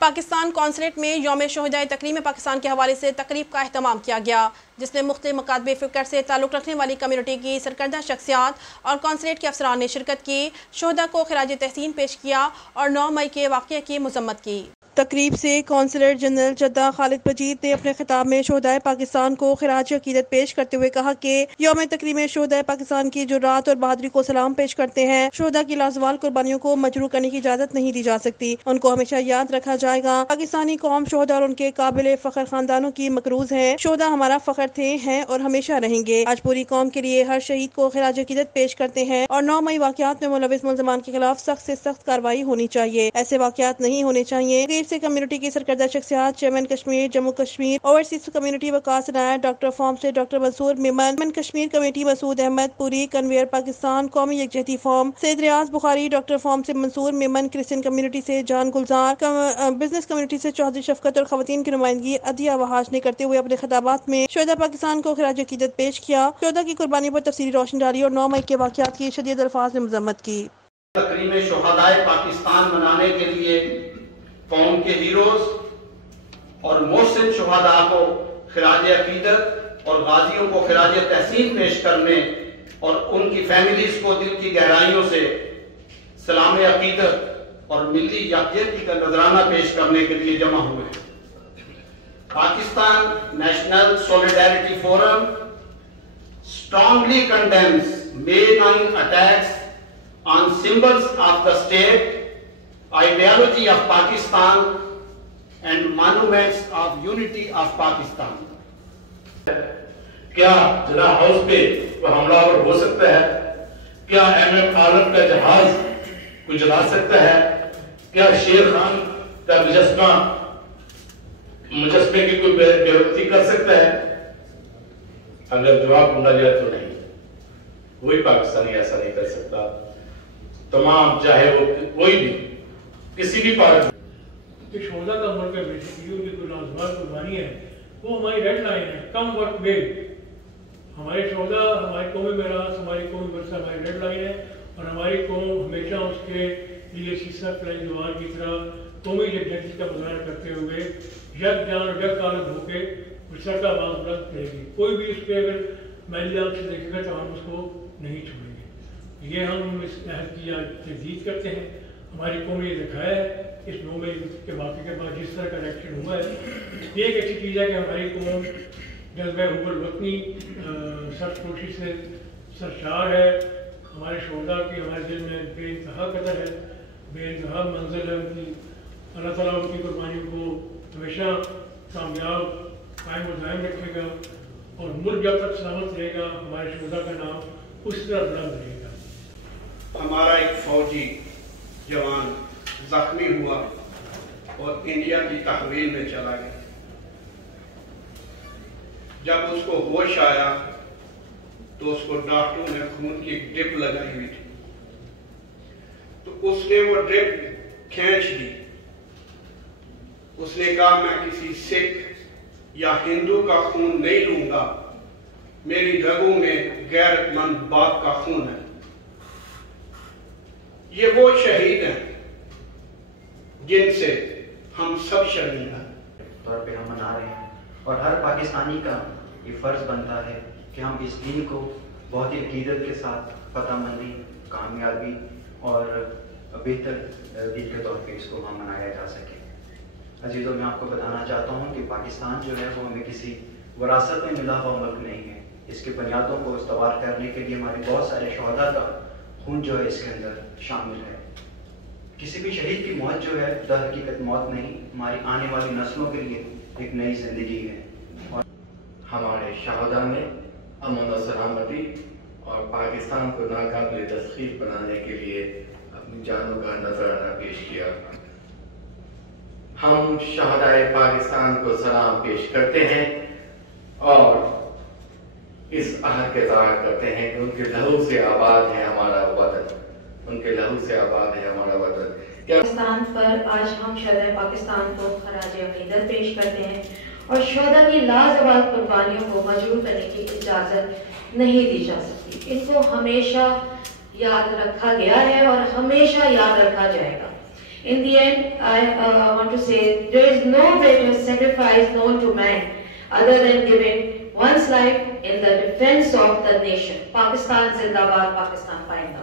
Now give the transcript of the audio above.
Pakistan consulate میں یوم شہدائے تکریم پاکستان کے حوالے سے تقریب کا اہتمام کیا گیا، جس میں مختلف مکاتب فکر سے تعلق رکھنے والی کمیونٹی کی سرکردہ شخصیات اور کونسلیٹ کے افسران نے شرکت کی، شہداء کو خراج تحسین پیش کیا اور 9 مئی کے واقعے کی مذمت کی۔ تقریب سے کونسلر جنرل جدہ خالد مجید نے اپنے خطاب میں شہدائے پاکستان کو خراج عقیدت پیش کرتے ہوئے کہا کہ یوم تکریم شہدائے پاکستان کی جرات اور بہادری کو سلام پیش کرتے ہیں۔ شہداء کی لازوال قربانیوں کو مجروح کرنے کی اجازت نہیں دی جا سکتی، ان کو ہمیشہ یاد رکھا جائے گا۔ پاکستانی قوم شہداء اور ان کے قابل فخر خاندانوں کی مقروض ہے۔ شہداء ہمارا فخر تھے، ہیں اور ہمیشہ رہیں گے۔ آج پوری قوم کے لیے ہر شہید کو خراج عقیدت پیش کرتے ہیں اور 9 مئی واقعات میں ملوث ملزمان کے خلاف سخت سے سخت کارروائی ہونی چاہیے، ایسے واقعات نہیں ہونے چاہیے۔ سے کمیونٹی کی سرکردہ شخصیات chairman Kashmir Jammu Kashmir overseas community Waqas Inayat, doctor forum سے doctor Mansoor Memon Kashmir committee Masood Ahmed Puri, convener Pakistan قومی یکجہتی forum Syed Riaz Bukhari, doctor forum سے منصور میمن، کرسچن کمیونٹی سے جان گلزار، بزنس کمیونٹی سے چودھری شفقت اور خواتین کی نمائندگی عدیہ وحاش نے کرتے ہوئے اپنے خطابات میں شہداء پاکستان کو خراج عقیدت پیش کیا، شہداء کی قربانی پر تفصیلی روشنی ڈالی اور 9 مئی کے واقعات کی شدید الفاظ میں مذمت کی۔ تکریم شہدائے پاکستان منانے کے لیے قوم کے ہیروز اور محسن شہداء کو خراج عقیدت اور غازیوں کو خراج تحسین پیش کرنے اور ان کی فیملیز کو دل کی گہرائیوں سے سلام عقیدت اور ملی یکجہتی کا نذرانہ پیش کرنے کے لیے جمع ہوئے ہیں۔ Pakistan national solidarity forum strongly condemns May 9 attacks on symbols of the state, ideology of Pakistan and monuments of unity of Pakistan. کیا جناح ہاؤس پہ کوئی حملہ آور ہو سکتا ہے؟ کیا ایم عالم کا جہاز کوئی جلا سکتا ہے؟ کیا شیر خان کا مجسمے کی کوئی بےعزتی کر سکتا ہے؟ اگر جواب ڈھونڈا جائے تو نہیں، کوئی پاکستانی ایسا نہیں کر سکتا۔ تمام چاہے وہ کوئی بھی کسی بھی پارٹی کہ شہداء کا ملک ہے، بیٹھیوں کی کوئی لازوال قربانی ہے، وہ ہماری ریڈ لائن ہے۔ کم وقت میں ہمارے شہداء، ہماری قومی میراث، ہماری قومی ورثہ ہماری ریڈ لائن ہے اور ہماری قوم ہمیشہ اس کے لیے سیسہ فلائی دیوار کی طرح قومی یکجہتی کا مظاہرہ کرتے ہوئے یک جان اور یک قالب ہو کے ورثہ کا آواز بلند کرے گی۔ کوئی بھی اس پہ اگر میلی آنکھ سے دیکھے گا تو ہم اس کو نہیں چھوڑیں گے۔ یہ ہم اس عہد کی تجدید کرتے ہیں۔ ہماری قوم نے یہ دکھایا ہے اس 9 مئی کے واقعے کے بعد جس طرح کا ریئیکشن ہوا ہے، یہ ایک اچھی چیز ہے کہ ہماری قوم جذبہ حب الوطنی سرفروشی سے سرشار ہے۔ ہمارے شہداء کی ہمارے دل میں بے انتہا قدر ہے، بے انتہا منزل ہے ان کی۔ اللہ تعالیٰ ان کی قربانیوں کو ہمیشہ کامیاب قائم و دائم رکھے گا اور ملک جب تک سلامت رہے گا ہمارے شہداء کا نام اس طرح بلند رہے گا۔ ہمارا ایک فوجی جوان زخمی ہوا اور انڈیا کی تحویل میں چلا گیا۔ جب اس کو ہوش آیا تو اس کو ڈاکٹروں نے خون کی ایک ڈرپ لگائی ہوئی تھی، تو اس نے وہ ڈرپ کھینچ دی۔ اس نے کہا میں کسی سکھ یا ہندو کا خون نہیں لوں گا، میری رگوں میں غیرت مند باپ کا خون ہے۔ یہ وہ شہید ہیں جن سے ہم سب شرمندہ ہیں۔ طور پہ ہم منا رہے ہیں اور ہر پاکستانی کا یہ فرض بنتا ہے کہ ہم اس دن کو بہت ہی عقیدت کے ساتھ فتح مندی، کامیابی اور بہتر دن کے طور پہ اس کو ہم منایا جا سکے۔ عزیزوں، میں آپ کو بتانا چاہتا ہوں کہ پاکستان جو ہے وہ ہمیں کسی وراثت میں ملا ہوا ملک نہیں ہے۔ اس کے بنیادوں کو استوار کرنے کے لیے ہمارے بہت سارے شہداء کا خون جو ہے اس کے اندر شامل ہے۔ کسی بھی شہید کی موت جو ہے در حقیقت موت نہیں، ہماری آنے والی نسلوں کے لیے ایک نئی زندگی ہے۔ اور ہمارے شہداء نے امن و سلامتی اور پاکستان کو ناقابل تسخیر بنانے کے لیے اپنی جانوں کا نذرانہ پیش کیا۔ ہم شہدائے پاکستان کو سلام پیش کرتے ہیں اور اس عہد کے اظہار کرتے ہیں کہ ان کے لہو سے آباد ہے ہمارا وطن، ان کے لہو سے آباد ہے ہمارا وطن۔ پاکستان پر آج ہم شہدائے پاکستان کو خراج عقیدت پیش کرتے ہیں اور شہداء کی لازوال قربانیوں کو مجروح کرنے کی اجازت نہیں دی جا سکتی۔ ان کو ہمیشہ یاد رکھا گیا ہے اور ہمیشہ یاد رکھا جائے گا۔ In the end, I want to say there is no greater sacrifice known to man other than giving one's life in the defense of the nation. Pakistan Zindabad, Pakistan Painda.